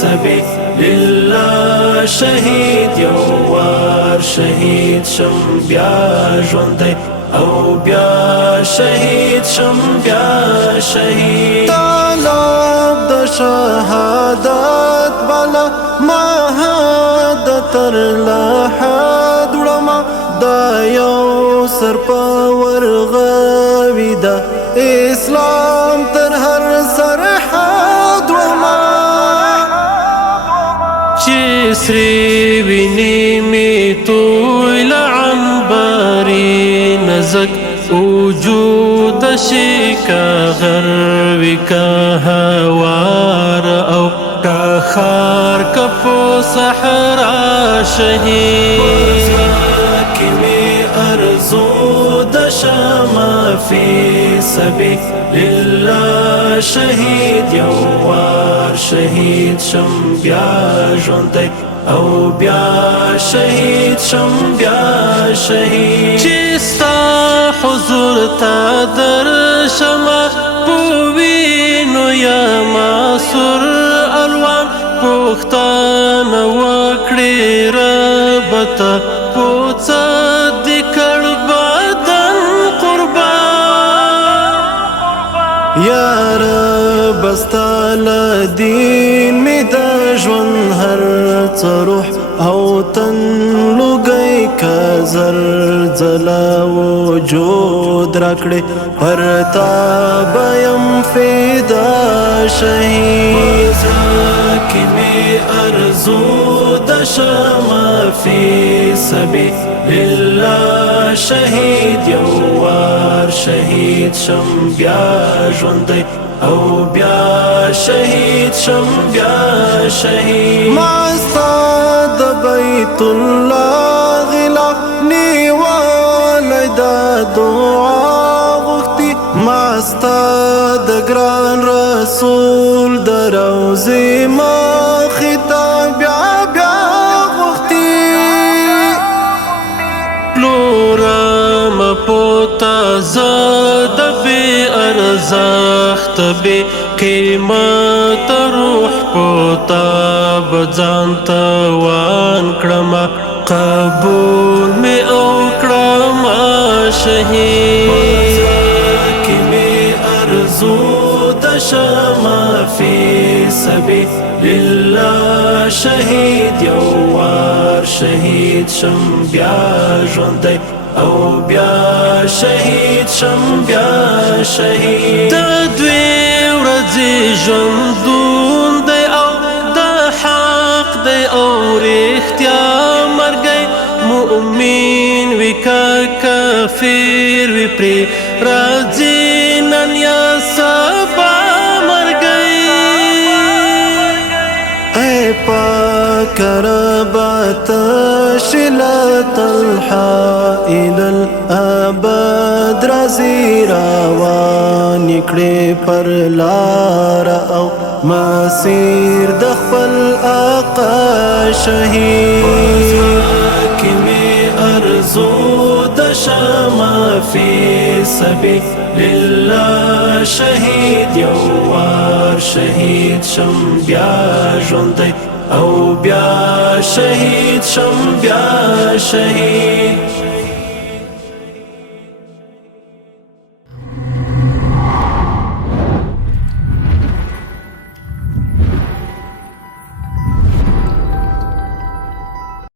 سبیل الله شهید یو وار شهید شم بیا ژوندی او بیا شهید شم بیا شهید طلب د شهادت بالا ما د تر لحد وړما دا یو سر په ورغوي دا اسلام تر هر سرحد وړما چې سری ویني می تویل عنبري نزک وجود شیکا غروی کا هوار او کا خار کفو صحرا شهید کمی ارزو دشما فی سبیل الله شهید یو وار شهید شم بیا ژوندی او بیا شهید شم بیا شهید چستا حضور تا در شما پوینو یا ماسور الوان پختان وکړي ربتا پوڅه د کړ بدن قربان یا رب استال دین می د ژوند هر روح او تن لګي کا زلزلہ وجود راکړي پر تا بیم فدا شهید کی می ارزو د شمع فی سبیل الله شهید یو وار شهید شم بیا ژوندی او بیا شهید شم بیا شهید ماستا د بیت الله غلاف نیوالای دا دعا غوښتي ماستا د ګران رسول د روضې مخې ته بیا بیا غوښتي پلورم پوتا زد بی ارزخت بی قیمت روح پوتا بځان توان کړم قبول می او کړم شهید کی می ارزو د شمع فی سبیل الله شهید یو وار شهید شم بیا ژوندی او بیا شهید شم بیا شهید د دوی ورځې ژوندون دی او د حق دی او رښتیا مرګی مؤمن وی که کافر وی پرې راځي نن یا سبا مرګی اے پاک ربات شلت الحائل الابد رازی روان کړي پر لار او مسیر د خپل آقا شهید کی می ارزو د شمع فی سبیل الله شهید یو وار شهید شم بیا ژوندی او بیا شهید شم بیا شهید